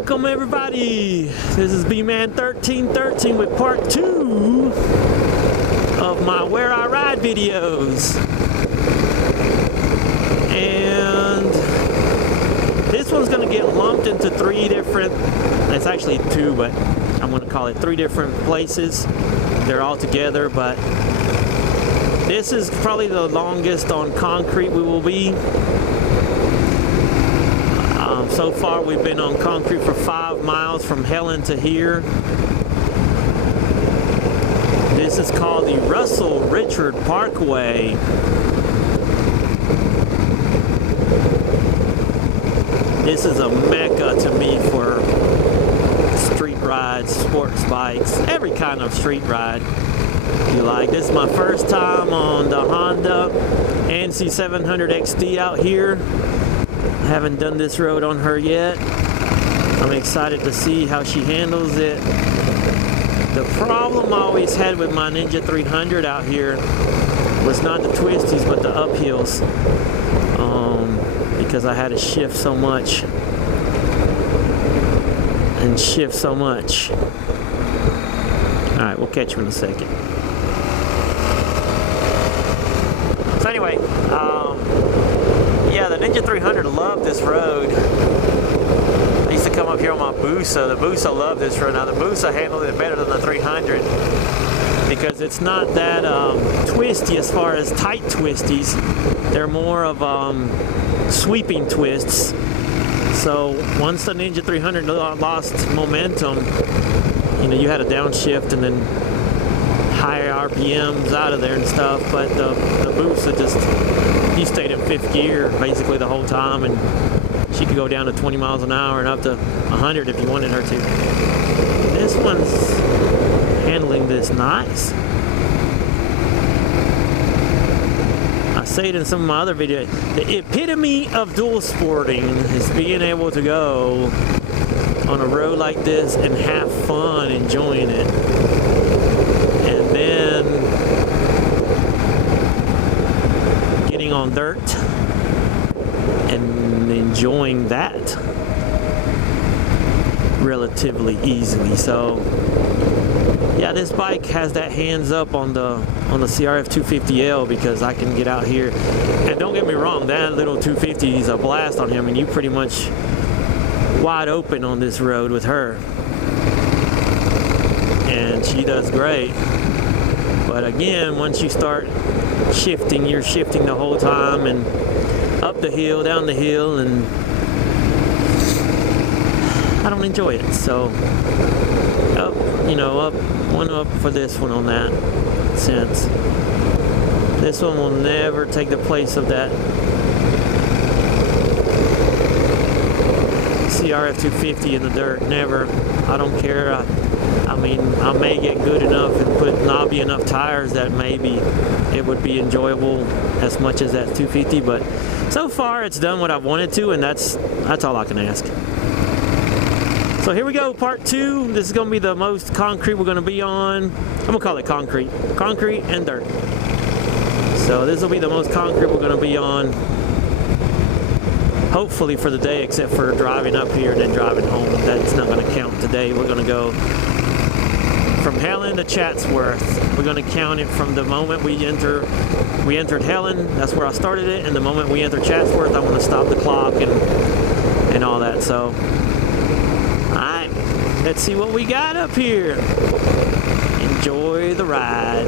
Welcome everybody, this is B-Man1313 with part 2 of my Where I Ride videos. And this one's going to get lumped into three different, it's actually two, but I'm going to call it three different places. They're all together, but this is probably the longest on concrete we will be. So far we've been on concrete for 5 miles from Helton to here. This is called the Russell Richard Parkway. This is a mecca to me for street rides, sports bikes, every kind of street ride you like. This is my first time on the Honda NC700XD out here. Haven't done this road on her yet. I'm excited to see how she handles it. The problem I always had with my Ninja 300 out here was not the twisties but the uphills, because I had to shift so much and shift so much. Alright, we'll catch you in a second. So anyway, yeah, the Ninja 300 loved this road. I used to come up here on my Busa. The Busa loved this road. Now the Busa handled it better than the 300 because it's not that twisty as far as tight twisties. They're more of sweeping twists. So once the Ninja 300 lost momentum, you know, you had a downshift and then higher RPMs out of there and stuff, but the Busa just, he stayed in 5th gear basically the whole time, and she could go down to 20 miles an hour and up to 100 if you wanted her to. This one's handling this nice. I say it in some of my other videos, the epitome of dual sporting is being able to go on a road like this and have fun enjoying it. And then getting on dirt and enjoying that relatively easily. So yeah, this bike has that hands up on the CRF 250L because I can get out here. And don't get me wrong, that little 250 is a blast on him, and you pretty much wide open on this road with her. And she does great. But again, once you start shifting, you're shifting the whole time, and up the hill, down the hill, and I don't enjoy it. So up, you know, up, one up for this one on that sense. This one will never take the place of that CRF 250 in the dirt. Never. I don't care. I mean, I may get good enough and put knobby enough tires that maybe it would be enjoyable as much as that 250, but so far it's done what I wanted to, and that's all I can ask. So here we go, part 2. This is going to be the most concrete we're going to be on. I'm going to call it concrete and dirt. So this will be the most concrete we're going to be on, hopefully for the day, except for driving up here and then driving home. That's not going to count today. We're going to go from Helton to Chatsworth. We're going to count it from the moment we entered Helton. That's where I started it. And the moment we enter Chatsworth, I'm going to stop the clock and all that. So, alright, let's see what we got up here. Enjoy the ride.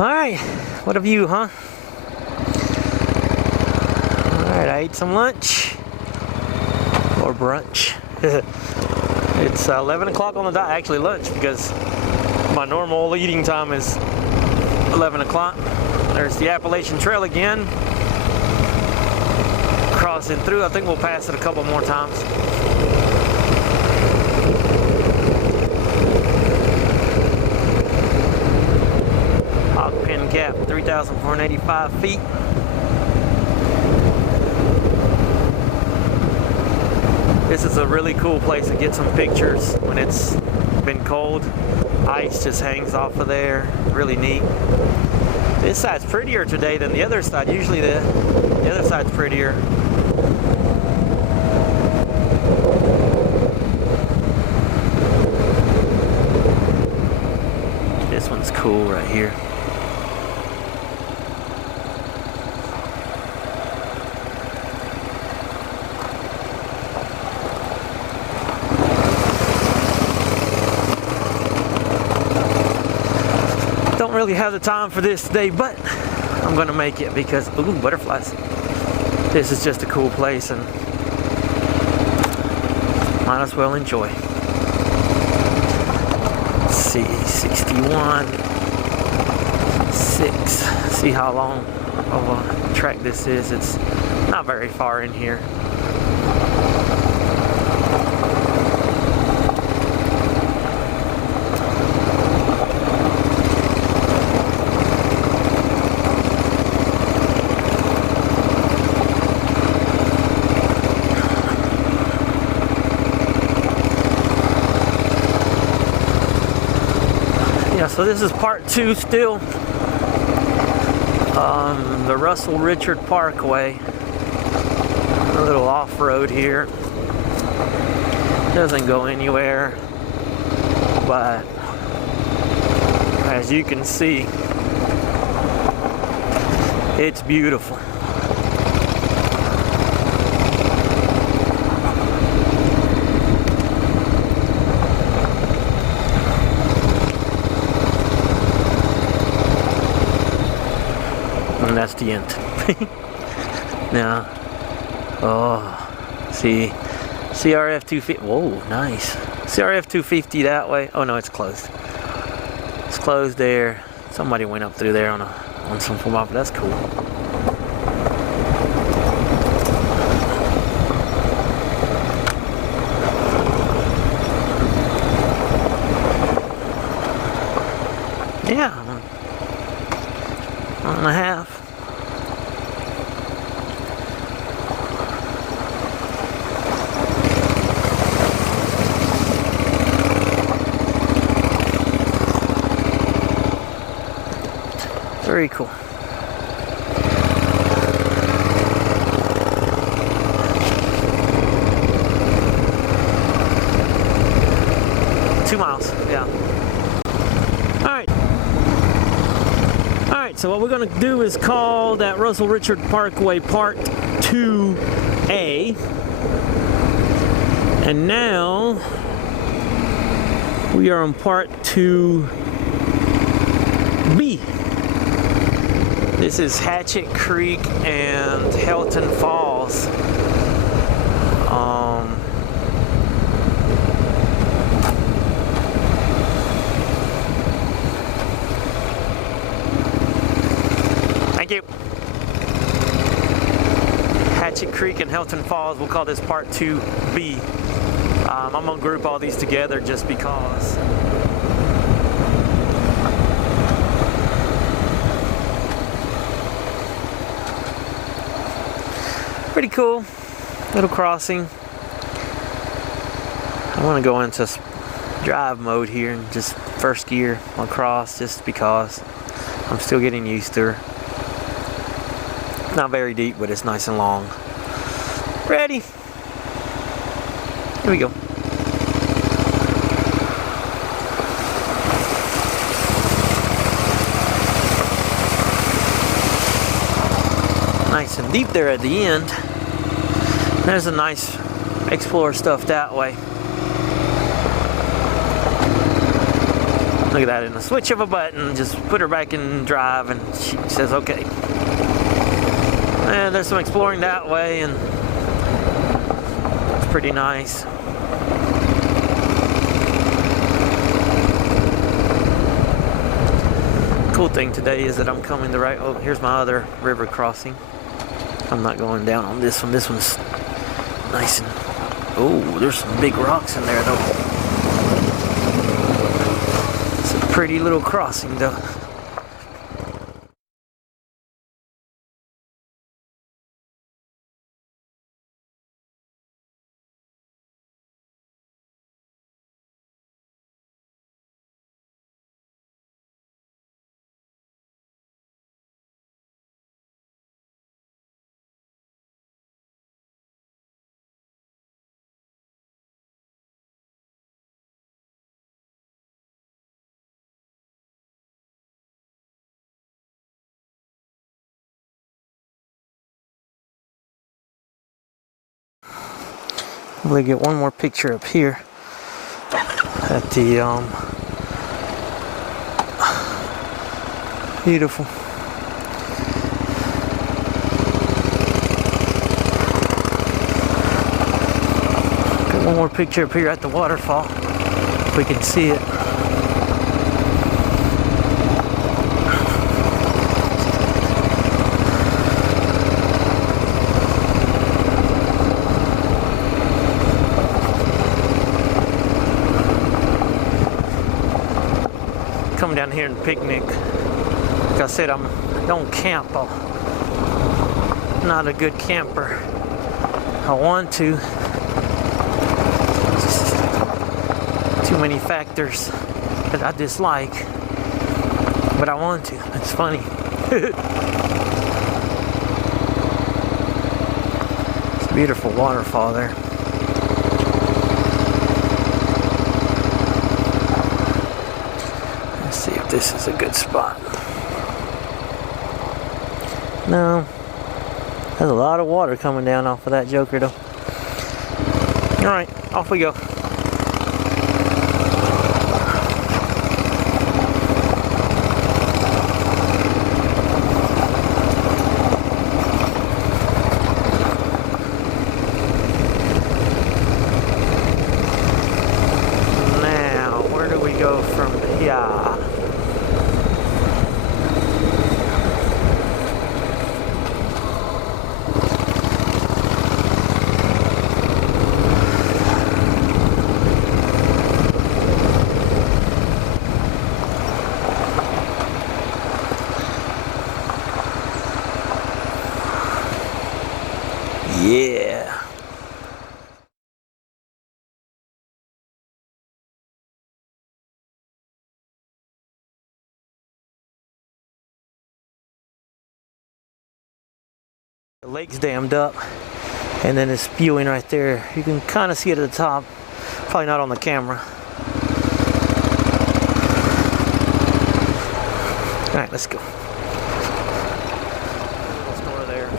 Alright, what a view, huh? Alright, I ate some lunch. Or brunch. It's 11 o'clock on the dot, actually lunch, because my normal eating time is 11 o'clock. There's the Appalachian Trail again. Crossing through, I think we'll pass it a couple more times. Hog Pen Cap, 3,485 feet. This is a really cool place to get some pictures when it's been cold. Ice just hangs off of there. Really neat. This side's prettier today than the other side. Usually the other side's prettier. This one's cool right here. Don't really have the time for this today, but I'm gonna make it because, ooh, butterflies. This is just a cool place and might as well enjoy. Let's see, 61, 6. See how long of a track this is. It's not very far in here. So this is part 2 still. The Russell Richard Parkway. A little off-road here. Doesn't go anywhere. But as you can see, it's beautiful. And that's the end. Now, oh, see, CRF 250. Whoa, nice. CRF 250 that way. Oh no, it's closed. It's closed there. Somebody went up through there on some form off. That's cool. Yeah, 1.5. Very cool. Two miles, yeah. Alright, so what we're going to do is call that Russell Richard Parkway Part 2A. And now we are on Part 2B. This is Hatchet Creek and Helton Falls. Thank you. Hatchet Creek and Helton Falls. We'll call this Part 2B. I'm gonna group all these together just because. Pretty cool little crossing. I want to go into drive mode here and just first gear across just because I'm still getting used to her. Not very deep, but it's nice and long. Ready? Here we go. Nice and deep there at the end. There's a nice explore stuff that way. Look at that, in a switch of a button, just put her back in drive and she says okay. And there's some exploring that way, and it's pretty nice. Cool thing today is that I'm coming the right. Oh, here's my other river crossing. I'm not going down on this one. This one's nice and. Oh, there's some big rocks in there though. It's a pretty little crossing though. We'll get one more picture up here at the beautiful. Get one more picture up here at the waterfall if we can see it. Come down here and picnic. Like I said, I don't camp. I'm not a good camper. I want to. Just too many factors that I dislike. But I want to. It's funny. It's a beautiful waterfall there. See if this is a good spot. No. There's a lot of water coming down off of that joker though. Alright, off we go. Now, where do we go from here? Yeah. The lake's dammed up and then it's spewing right there. You can kind of see it at the top. Probably not on the camera. All right, let's go. Store there.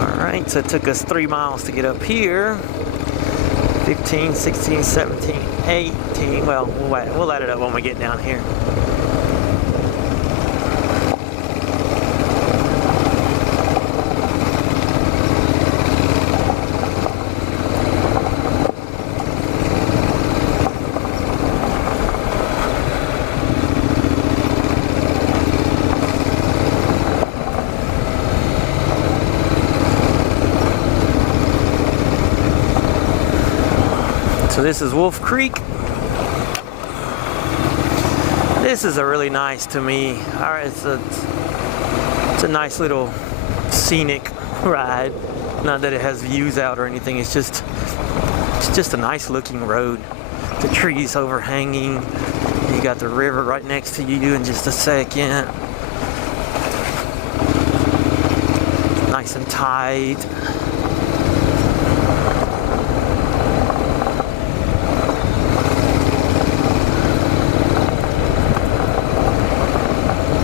Alright, so it took us 3 miles to get up here. 15, 16, 17, 18. Well, we'll add it up when we get down here. So this is Wolf Creek. This is a really nice to me. Alright, it's a nice little scenic ride. Not that it has views out or anything. It's just a nice looking road. The trees overhanging. You got the river right next to you in just a second. Nice and tight.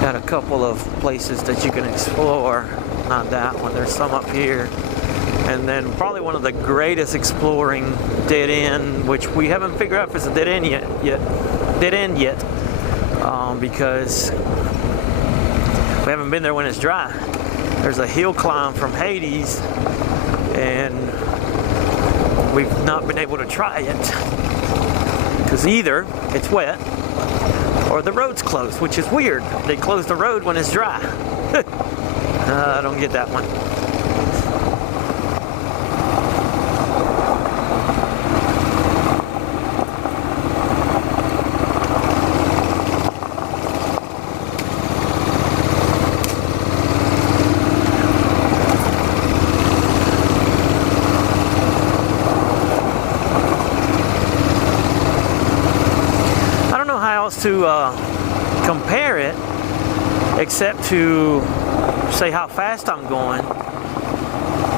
Got a couple of places that you can explore. not that one. There's some up here. And then probably one of the greatest exploring dead end, which we haven't figured out if it's a dead end yet, because we haven't been there when it's dry. There's a hill climb from Hades, and we've not been able to try it because either it's wet or the road's closed, which is weird. They close the road when it's dry. I don't get that one. To compare it, except to say how fast I'm going,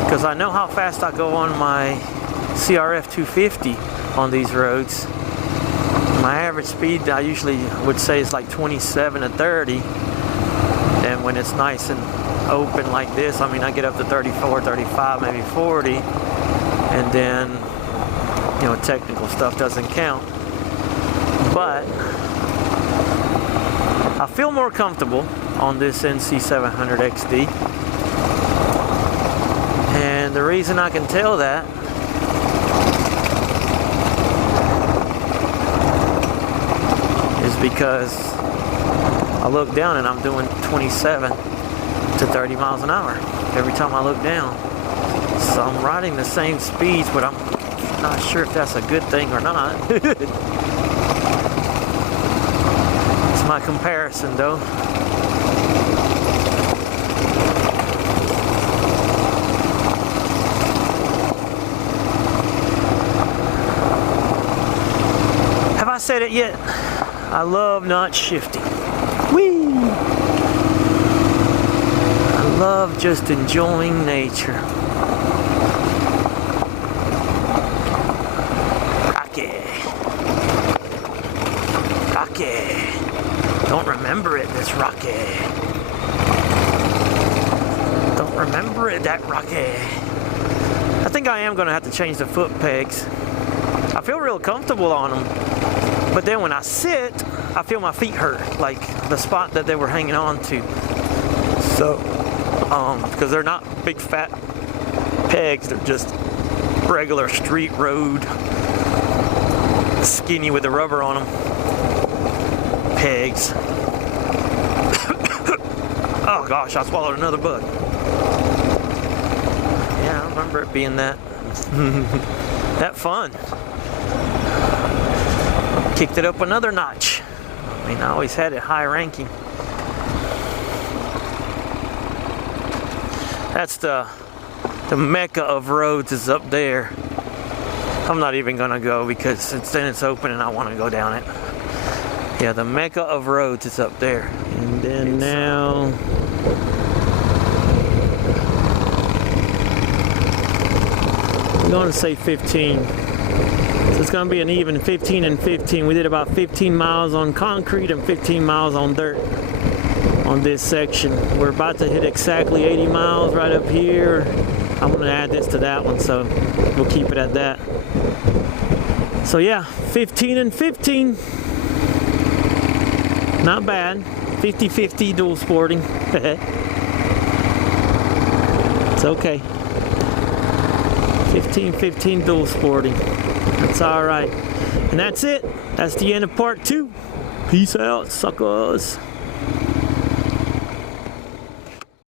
because I know how fast I go on my CRF 250 on these roads. My average speed I usually would say is like 27 to 30, and when it's nice and open like this, I mean I get up to 34, 35, maybe 40, and then you know technical stuff doesn't count, but I feel more comfortable on this NC700XD, and the reason I can tell that is because I look down and I'm doing 27 to 30 miles an hour every time I look down. So I'm riding the same speeds, but I'm not sure if that's a good thing or not. My comparison though. Have I said it yet? I love not shifting. Whee! I love just enjoying nature. Rocky. Rocky. Don't remember it, this rocky. Don't remember it, that rocky. I think I am going to have to change the foot pegs. I feel real comfortable on them, but then when I sit, I feel my feet hurt, like the spot that they were hanging on to. So, because they're not big fat pegs, they're just regular street road, skinny with the rubber on them. Pegs. Oh gosh, I swallowed another bug. Yeah, I remember it being that that fun. Kicked it up another notch. I mean, I always had it high ranking. That's the mecca of roads is up there. I'm not even gonna go because then it's open and I want to go down it. Yeah, the mecca of roads is up there. And then now I'm going to say 15. So it's going to be an even 15 and 15. We did about 15 miles on concrete and 15 miles on dirt on this section. We're about to hit exactly 80 miles right up here. I'm going to add this to that one, so we'll keep it at that. So yeah, 15 and 15. Not bad. 50-50 dual sporting. It's okay. 15-15 dual sporting. That's alright. And that's it. That's the end of part 2. Peace out, suckers.